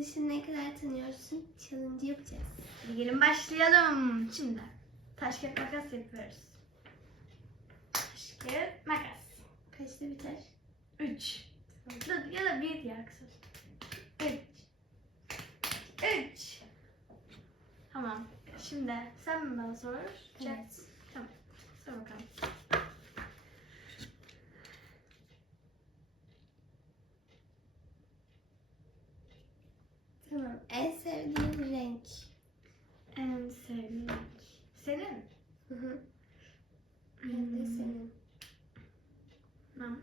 arkadaşını ne kadar tanıyorsun? Challenge yapacağız. Hadi gelin başlayalım. Şimdi taş kağıt makas yapıyoruz. Taş kağıt makas. Kaçta biter? 3. Ya da bir diğer kısa. 3. 3. Tamam. Şimdi sen mi bana sor? Evet. Tamam. Sor bakalım. Tamam. En sevdiğin renk? En sevdiğin renk. Senin? Hı hı. Ben de Hmm, senin. Tamam.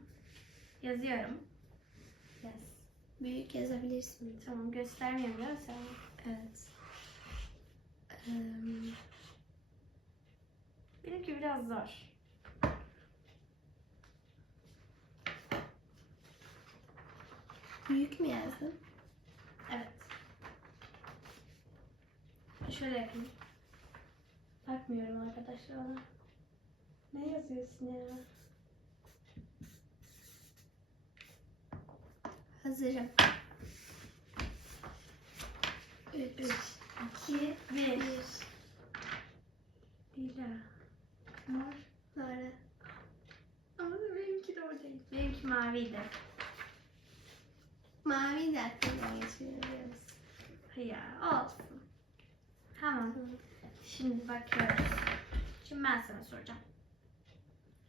Yazıyorum. Yaz. Büyük yazabilirsin. Tamam göstermiyorum değil mi sen? Evet. Eee, Benimki biraz zor. büyük mü yazdın? Evet. Şöyle yapayım. Bakmıyorum arkadaşlar ona. Ne yazıyorsun ya? Hazırım. Üç. 3, 2, 1. Bir. Lila. Mor. Sonra. Ama benimki de o değil. Benimki maviydi. Mavi de aklımdan geçiriyoruz. Ya olsun. Tamam. Şimdi bakıyoruz. Şimdi ben sana soracağım.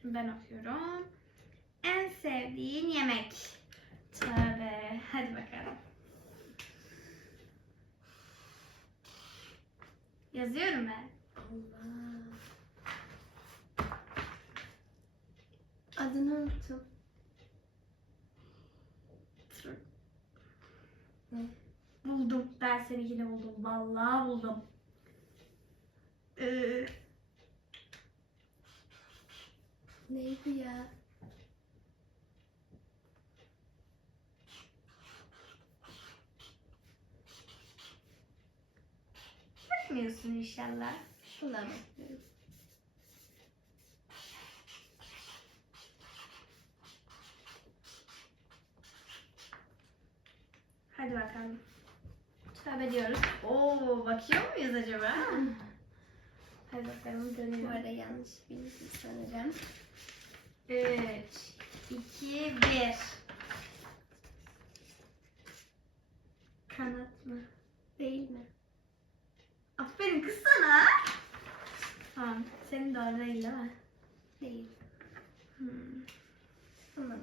Şimdi ben okuyorum. En sevdiğin yemek. Tövbe. Hadi bakalım. Yazıyorum ben. Allah. Adını unuttum. Buldum. Ben seninkini buldum. Vallahi buldum. Ee, Neydi ya? bakmıyorsun inşallah. Şuna bakıyorum. Hadi bakalım. Tövbe diyoruz. Oo, bakıyor muyuz acaba? Hadi bakalım Bu dönüyorum. arada yanlış bildim sanırım. 3, 2, 1. Kanat mı? Değil mi? Aferin kız sana. Tamam. Senin doğru değil değil mi? Değil. Hmm. Tamam.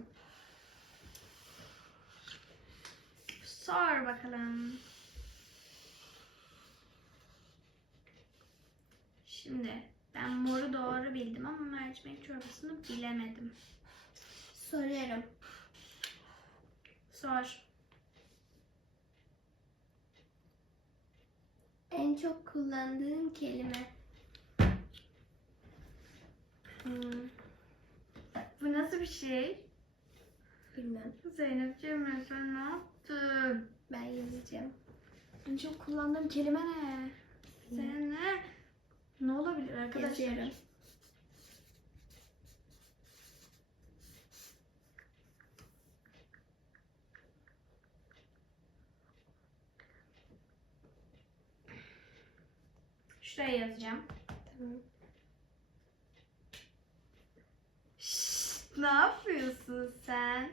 Sor bakalım. Şimdi ben moru doğru bildim ama mercimek çorbasını bilemedim. Soruyorum. Sor. En çok kullandığın kelime. Hmm. Bu nasıl bir şey? Bilmem. Zeynepciğim sen ne yaptın? Ben yazacağım. En çok kullandığım kelime ne? Sen ne? Ne olabilir arkadaşlar? Yazıyorum. Şuraya yazacağım. Tamam. Şşt, ne yapıyorsun sen?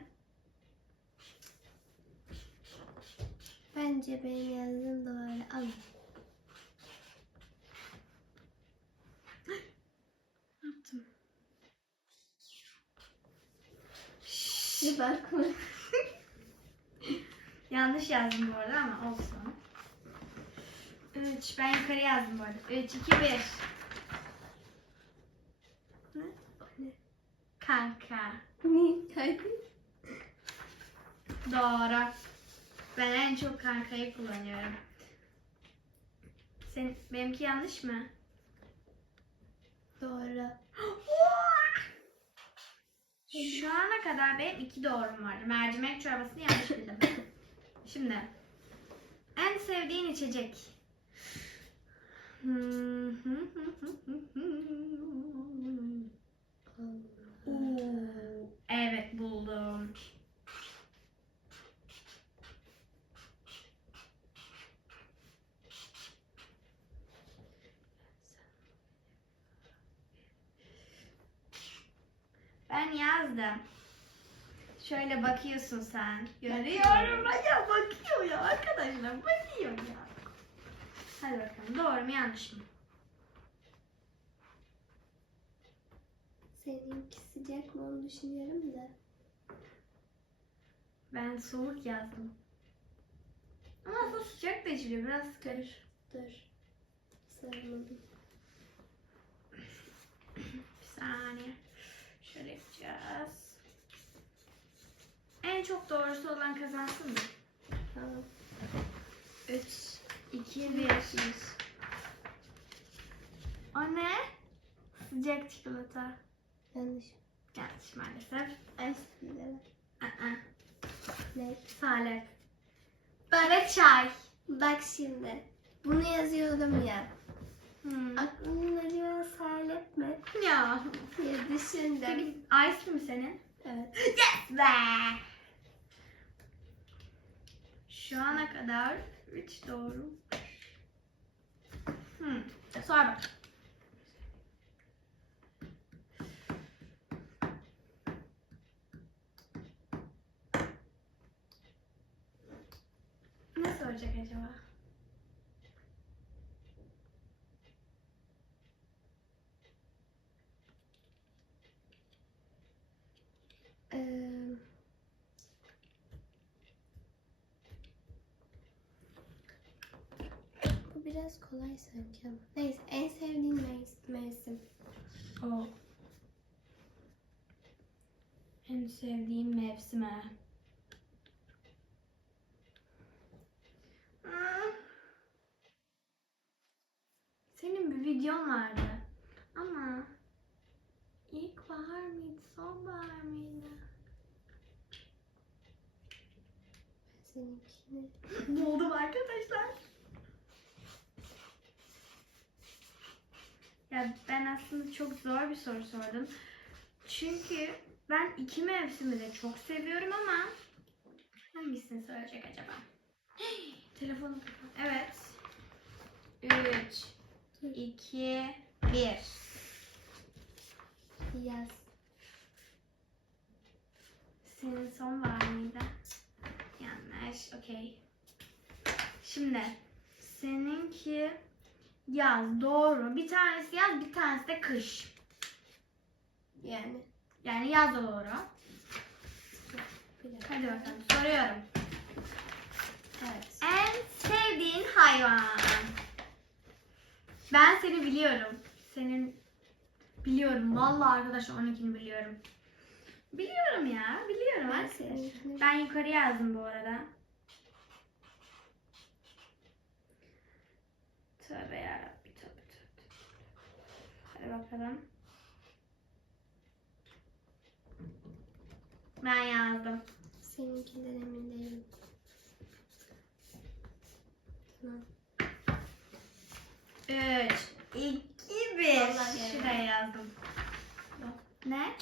Bence benim yazdığım doğru. Al. Bakma. Yanlış yazdım bu arada ama olsun. 3. Ben yukarı yazdım bu arada. 3, 2, 1. Ne? Ne? Kanka. Ne? Hadi. Doğru. Ben en çok kankayı kullanıyorum. Sen, benimki yanlış mı? Doğru. Şu ana kadar benim iki doğrum vardı. Mercimek çorbasını yanlış bildim. Şimdi. En sevdiğin içecek. Oo, evet buldum. Ben yazdım. Şöyle bakıyorsun sen. Görüyorum. Ya bakıyor ya arkadaşlar. Bakıyor ya. Hadi bakalım. Doğru mu yanlış mı? Seninki sıcak mı onu düşünüyorum da. Ben soğuk yazdım. Ama aslında sıcak da içiliyor. Biraz karış. Dur. Sarmadım. Bir saniye. Şöyle yapacağız. En çok doğrusu olan kazansın mı? Tamam. 3, 2, 1. O ne? Sıcak çikolata. Yanlış. Yanlış maalesef. Var. Aa, Ne? salep. Böyle çay. Bak şimdi. Bunu yazıyordum ya. Hmm. Aklımın acaba salep mi? Ya. Ya düşündüm. Peki ice mi senin? Evet. Yes be. Şu ana kadar 3 doğru. Hmm. Sor bak. Ne soracak acaba? Ee, bu biraz kolay sanki ama. Neyse en sevdiğin mev- mevsim. O. En sevdiğim mevsim ha. Hmm. Senin bir videon vardı. Ama ilkbahar mıydı, sonbahar mıydı? Seninkini. Buldum arkadaşlar. Ya ben aslında çok zor bir soru sordum. Çünkü ben iki mevsimi de çok seviyorum ama hangisini söyleyecek acaba? Telefonu. Evet. 3 2 1 Yaz. Senin son var mıydı? Yanlış. Okey. Şimdi seninki yaz doğru. Bir tanesi yaz, bir tanesi de kış. Yani. Yani yaz doğru. Hadi bakalım soruyorum. Evet. En sevdiğin hayvan. Ben seni biliyorum. Senin biliyorum. Vallahi arkadaşlar 12'ni biliyorum. Biliyorum ya. Biliyorum Ben Ben yukarı yazdım bu arada. Tövbe yarabbi tövbe tövbe. Hadi bakalım. Ben yazdım. Seninkinden emin değilim. Tamam. 3, 2, 1. Vallahi. Şuraya yazdım. Ne?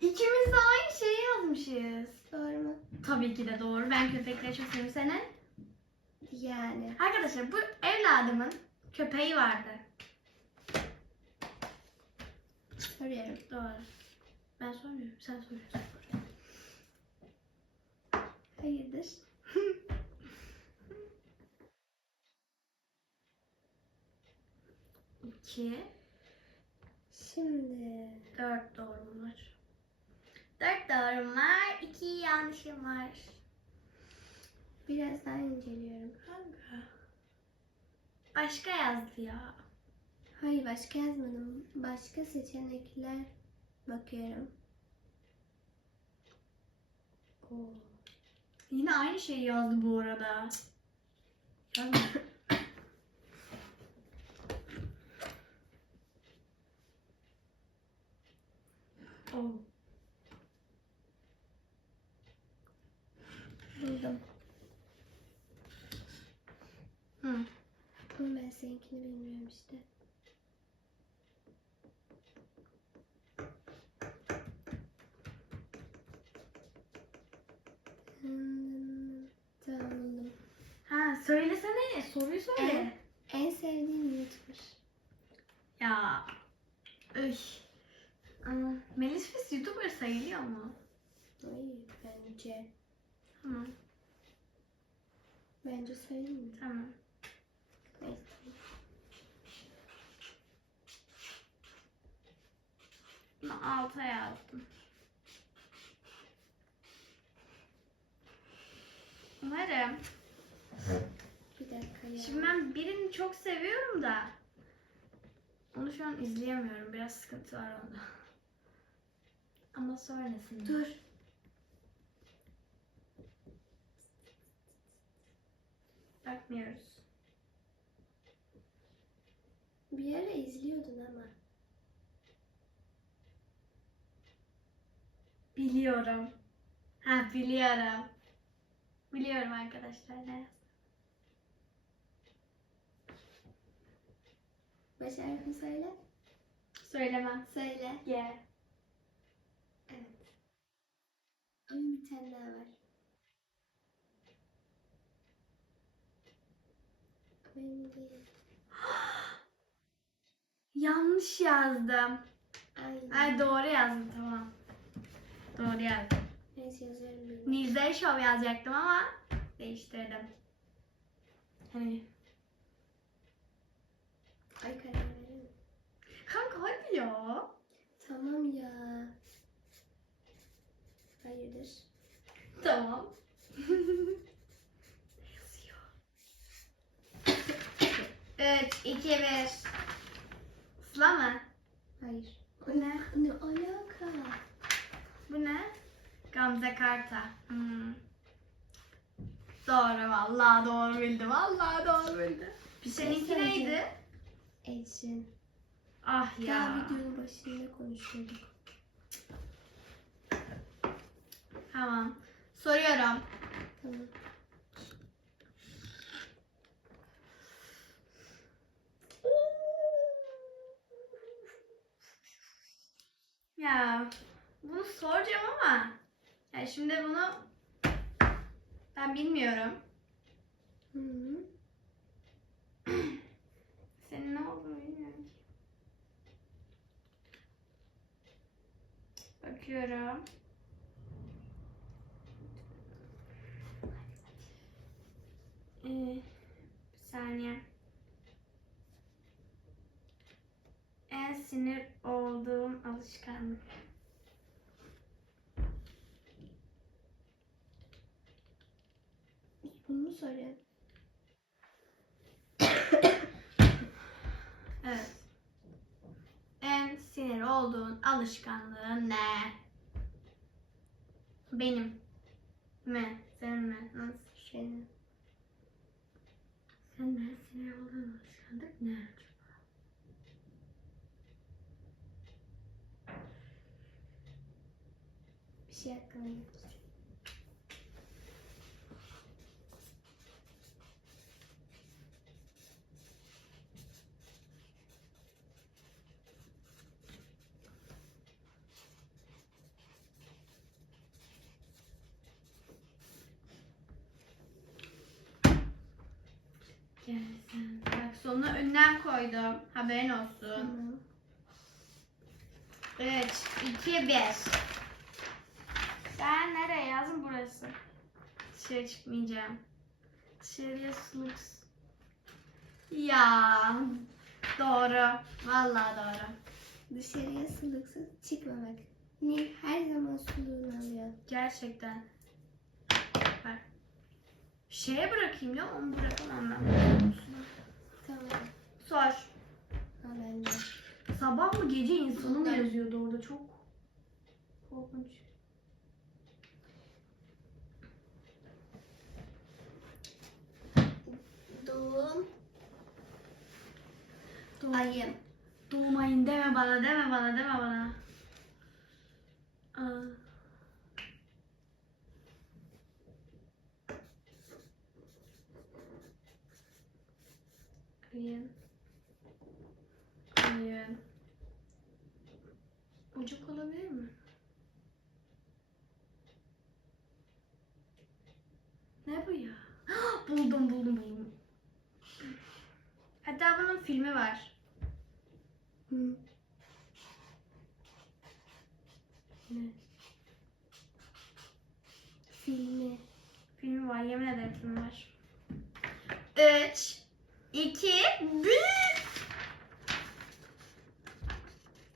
İkimiz de aynı şeyi yazmışız. Doğru mu? Tabii ki de doğru. Ben köpekleri çok seviyorum. Senin? Yani. Arkadaşlar bu evladımın köpeği vardı. Soruyorum. Doğru. Ben sormuyorum. Sen soruyorsun. Hayırdır? İki. Şimdi. Dört doğrum var. Dört doğrum var. iki yanlışım var. Biraz daha inceliyorum. Kanka. Başka yazdı ya. Hayır başka yazmadım. Başka seçenekler bakıyorum. Oo. Yine aynı şeyi yazdı bu arada. Oh. Buldum. Hı. Ama ben seninkini bilmiyorum işte. Tamam. Ha söylesene. Soruyu söyle. En, en sevdiğin YouTuber. Ya. Üş. Ama Melis Fis YouTuber sayılıyor mu? Hayır bence. Tamam. Bence sayılmıyor. Tamam. Neyse. Bunu alta yazdım. Umarım. Bir dakika ya. Şimdi ben birini çok seviyorum da. Onu şu an izleyemiyorum. Biraz sıkıntı var onda. Ama sonrasında. Dur. Bakmıyoruz. Bir ara izliyordun ama. Biliyorum. Ha biliyorum. Biliyorum arkadaşlar. Ne? Başarımı söyle. Söylemem. Söyle. Yeah. Evet. Ama bir tane daha var. Benim değil. Yanlış yazdım. Ay doğru yazdım tamam. Doğru yazdım. Neyse yazıyorum. Nizey Show yazacaktım ama değiştirdim. Hani Ay karar verelim. kanka hadi ya. Tamam ya. Hayırdır? Tamam. ne yazıyor? 3, 2, 1. Sıla mı? Hayır. Bu ne? Ne alaka? Bu ne? Gamze Karta. Hmm. Doğru vallahi doğru bildi. Vallahi doğru bildi. Bir şey Seninki söyleyeceğim. neydi? Ecrin. Ah Ya ya. videonun başında konuşuyorduk. Tamam. Soruyorum. Tamam. Ya bunu soracağım ama ya şimdi bunu ben bilmiyorum. Hı -hı. Senin ne olduğunu bilmiyorum. Bakıyorum. Ee, bir saniye. En sinir olduğum alışkanlık. Bunu soruyorsun? Evet. En sinir olduğun alışkanlığın ne? Benim. Mi? Senin mi? Nasıl? Senin. Senin en sinir olduğun alışkanlık ne acaba? Bir şey aklıma getir. Gel sen. Bak sonuna önlem koydum. Haberin olsun. Tamam. 3, 2, 1. Ben nereye yazdım burası? Dışarı çıkmayacağım. Dışarıya suluk. Ya doğru. Vallahi doğru. Dışarıya suluksuz çıkmamak. Nil her zaman suluğunu alıyor. Gerçekten. Bak. Şeye bırakayım ya onu bırakamam ben. Tamam. Sor. Ha ben de. Sabah mı gece insanı mı yazıyordu orada çok korkunç. Ayım. Doğmayın deme bana deme bana deme bana. Aa. Ayın. Ayın. Ocak olabilir mi? Ne bu ya? buldum buldum buldum. Hatta bunun filmi var. Hı. Ne? Filmi. Filmi var. Yemin ederim film var. 3, 2, 1.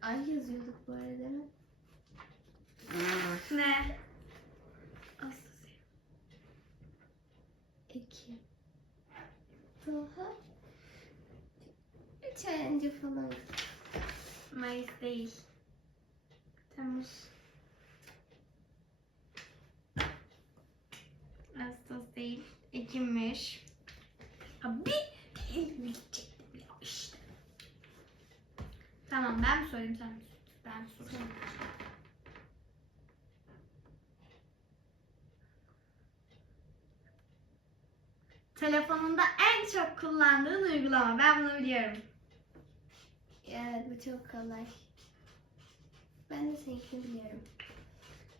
Ay yazıyorduk bu arada değil mi? Ne? Aslı İki. Daha. Üç ay önce falan. Mayıs değil. Temmuz. Ağustos değil. Ekimmiş. Bir elimi gidecektim ya işte. Tamam ben mi söyleyeyim sen mi? Ben sorayım. Telefonunda en çok kullandığın uygulama. Ben bunu biliyorum. Evet bu çok kolay. Ben de seninkini biliyorum.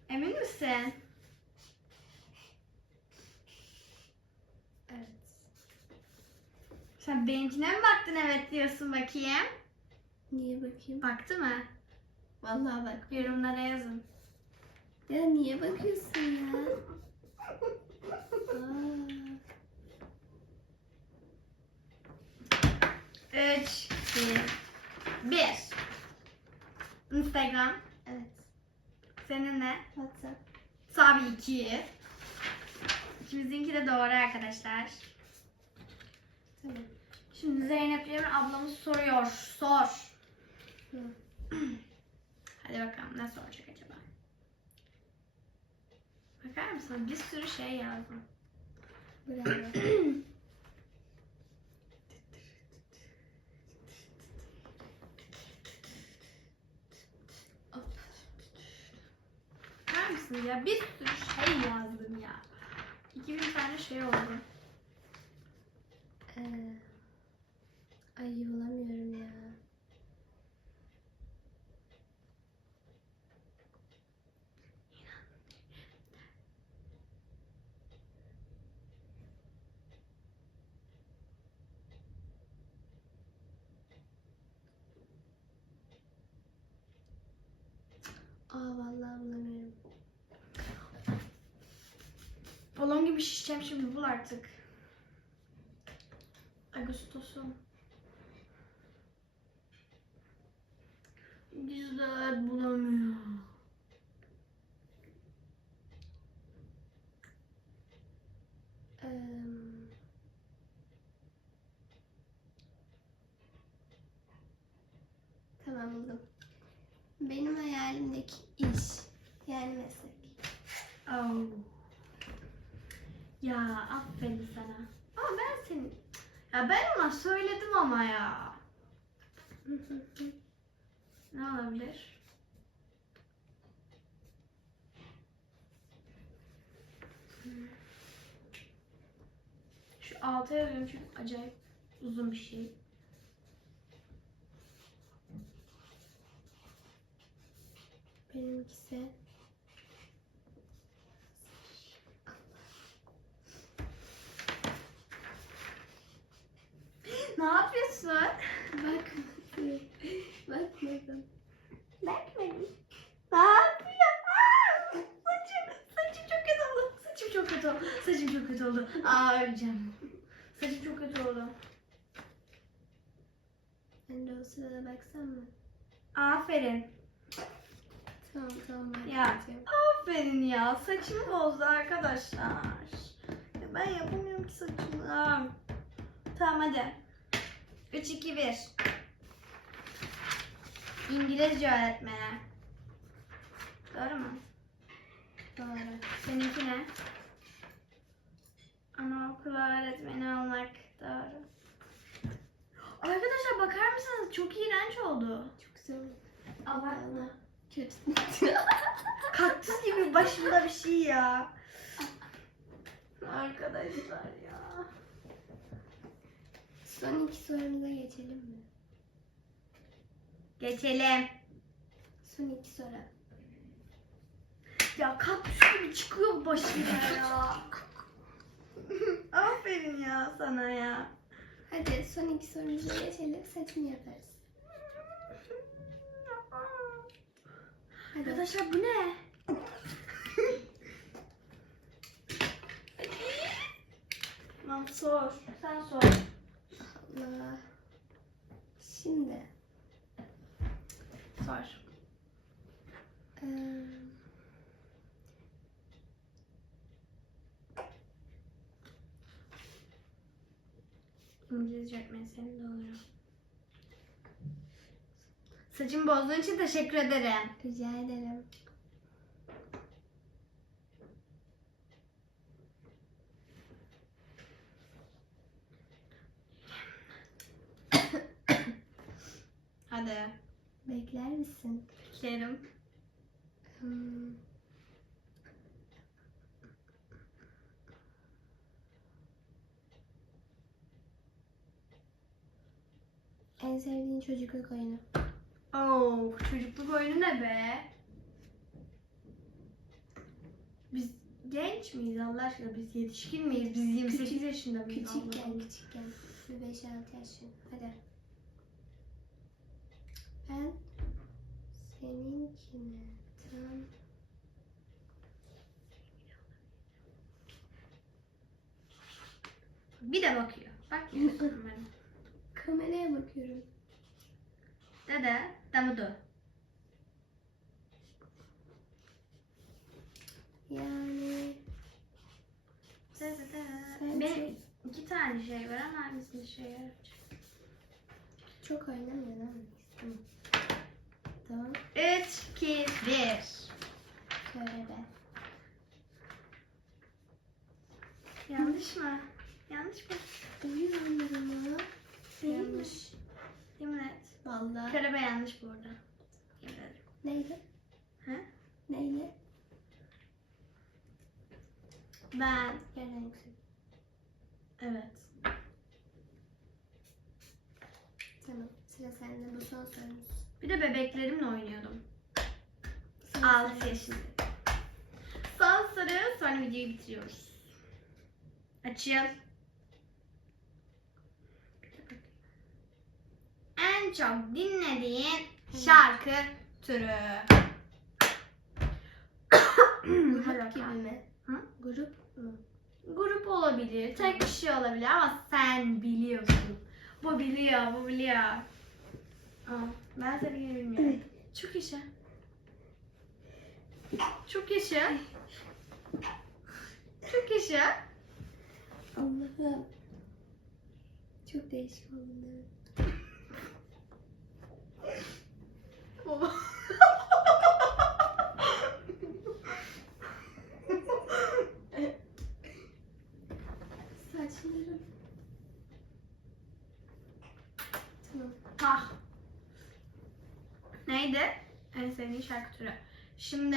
Emin misin? Evet. Sen benimkine mi baktın evet diyorsun bakayım? Niye bakayım? Baktı mı? Vallahi bak. Yorumlara yazın. Ya niye bakıyorsun ya? Aa, 3, 2, 1. Instagram. evet. Senin ne? WhatsApp. Tabii ki. İkimizinki de doğru arkadaşlar. Tamam. Şimdi Zeynep Cemil ablamız soruyor. Sor. Hı. Hadi bakalım ne soracak acaba? Bakar mısın? Bir sürü şey yazdım. Bravo. Hop. Bakar mısın ya? Bir sürü şey yazdım ya. 2000 tane şey oldu. Ee, ay bulamıyorum ya. Aa vallahi bulamıyorum. Balon gibi şişeceğim şimdi bul artık. Ağustos'um. Güzel bulamıyor. Tamam buldum. Benim hayalimdeki iş. Yani meslek. Oh. Ya aferin sana. Ama ben seni... Ya ben ona söyledim ama ya. Ne olabilir? Şu alta yazıyorum çünkü acayip uzun bir şey. Benimkisi yapıyorsun? bakmadım. Bakmadım. Bakmadım. Ne yapıyor? Aa, saçım, saçım çok kötü oldu. Saçım çok kötü oldu. Saçım çok kötü oldu. Aa öleceğim. Saçım çok kötü oldu. Ben de o sırada baksam mı? Aferin. Tamam tamam Ya. Aferin ya. Saçımı bozdu arkadaşlar. Ya ben yapamıyorum ki saçımı. Tamam hadi. 3, 2, 1. İngilizce öğretmeni. Doğru mu? Doğru. Seninki ne? Anaokulu öğretmeni olmak. Doğru. Arkadaşlar bakar mısınız? Çok iğrenç oldu. Çok güzel oldu. Allah Allah. Kötü. Kaktüs gibi başımda bir şey ya. Arkadaşlar. Son iki sorumuza geçelim mi? Geçelim. Son iki soru. Ya kaktüs gibi çıkıyor başıma ya. Aferin ya sana ya. Hadi son iki sorumuza geçelim. Saçını yaparız. Hadi. Arkadaşlar bu ne? Tamam sor. Sen sor. Allah. Şimdi. Sor. eee, İngilizce öğretmeni doğru. Saçımı bozduğun için teşekkür ederim. rica ederim. Hadi. Bekler misin? Beklerim. Hmm. En sevdiğin çocukluk oyunu. Oo, çocukluk oyunu ne be? Biz genç miyiz Allah aşkına? Biz yetişkin miyiz? Biz 28 Küçük- yaşında mıyız? Küçükken, küçükken. Bir 5-6 yaşın. Hadi. Ben seninkine tam Bir de bakıyor. Bak ya. Kameraya bakıyorum. Dede, damudu. Yani Dede, dede. Benim iki tane şey var ama hangisini şey yarar? çok oynamıyor ama. Tamam. Tamam. 3, 2, 1. Söyle be. Yanlış mı? Yanlış mı? Oyun oynuyorum ama. Yanlış. Yemin et. Valla. Körebe yanlış bu arada. Yemin ederim. Neydi? He? Neydi? Ben, Yerden yüksek. evet. Tamam. Sıra sende. Bu son sorumuz. Bir de bebeklerimle oynuyordum. Sıra 6 sende. yaşında. Son soru sonra videoyu bitiriyoruz. Açıl. En çok dinlediğin şarkı türü. Grup gibi mi? Hı? Grup mu? Grup olabilir, tek kişi olabilir ama sen biliyorsun. Bu biliyor, bu biliyor. Aa, ben seni bilmiyorum. Çok yaşa. Çok yaşa. Çok yaşa. Allah'ım. Çok değişik oldun değil mi? Baba. Saçlarım. Ah. Neydi? En sevdiğin şarkı türü. Şimdi.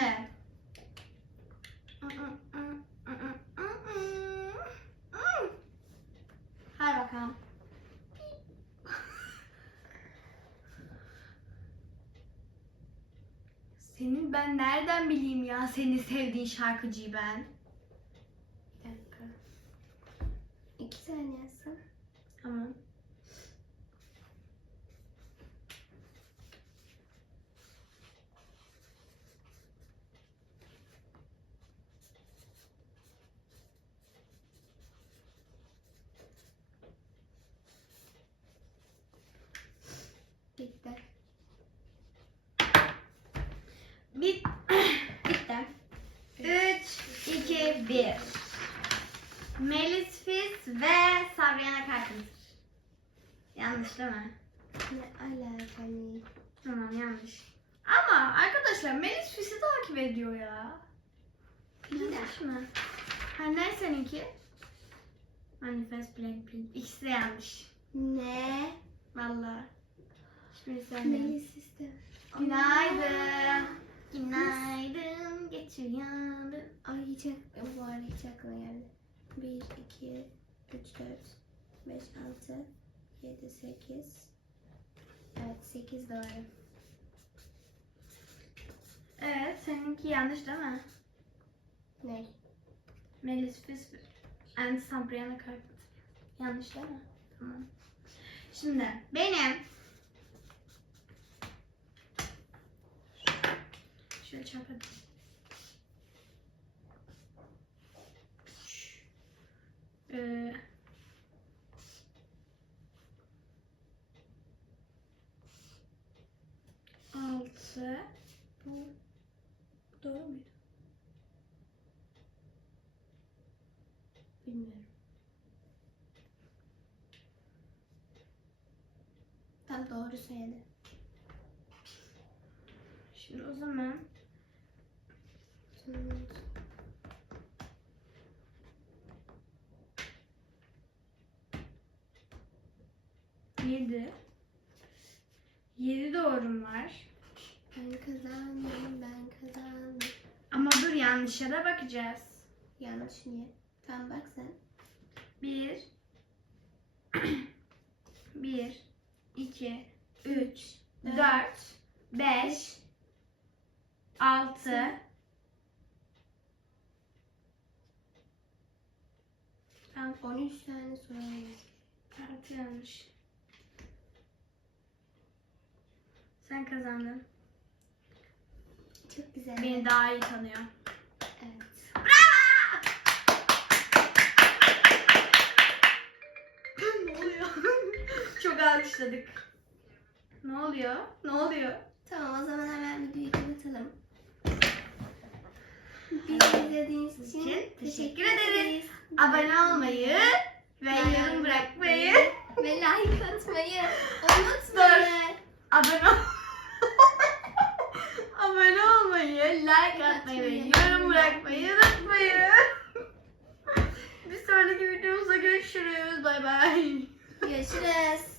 Hadi bakalım. Senin ben nereden bileyim ya senin sevdiğin şarkıcıyı ben? Bir dakika. İki saniye yazsam. Tamam. Bitti. Bit bitti. 3, 2, 1. Melis Fis ve Sabrina Carpenter. Yanlış değil mi? Ne alakalı? Tamam yanlış. Ama arkadaşlar Melis Fis'i takip ediyor ya. Yanlış mı? Ha ne seninki? Manifest Blackpink. İkisi de yanlış. Ne? Valla. Hiçbiri sevmedim. Melis işte. Günaydın. Günaydın. Geç uyandın. Ay hiç bu arada hiç aklıma geldi. 1, 2, 3, 4, 5, 6, 7, 8. Evet 8 doğru. Evet seninki yanlış değil mi? Ne? Melis Fis and Sabrina Carpenter. Yanlış değil mi? Tamam. Şimdi benim Şöyle çarp hadi. Üç. Ee, altı. Bu doğru muydu? Bilmiyorum. Tam doğru söyledi. Şimdi o zaman yedi. Yedi doğrum var. Ben kazandım, ben kazandım. Ama dur yanlışa da bakacağız. Yanlış niye? Tam bak sen. Bir. bir. iki. Üç. Dört, Dört. Beş. Altı. Tamam. 13 tane soru. Altı yanlış. Sen kazandın. Çok güzel. Beni daha iyi tanıyor. Evet. ne oluyor? Çok alkışladık. Ne oluyor? Ne oluyor? Tamam o zaman hemen videoyu kapatalım. Bizi izlediğiniz için teşekkür teşekkür ederiz. ederiz. Abone olmayı ve yorum bırakmayı ve like atmayı unutmayın. abone ol- abone olmayı, like atmayı ve yorum bırakmayı unutmayın. Bir sonraki videomuzda görüşürüz. Bay bay. Görüşürüz.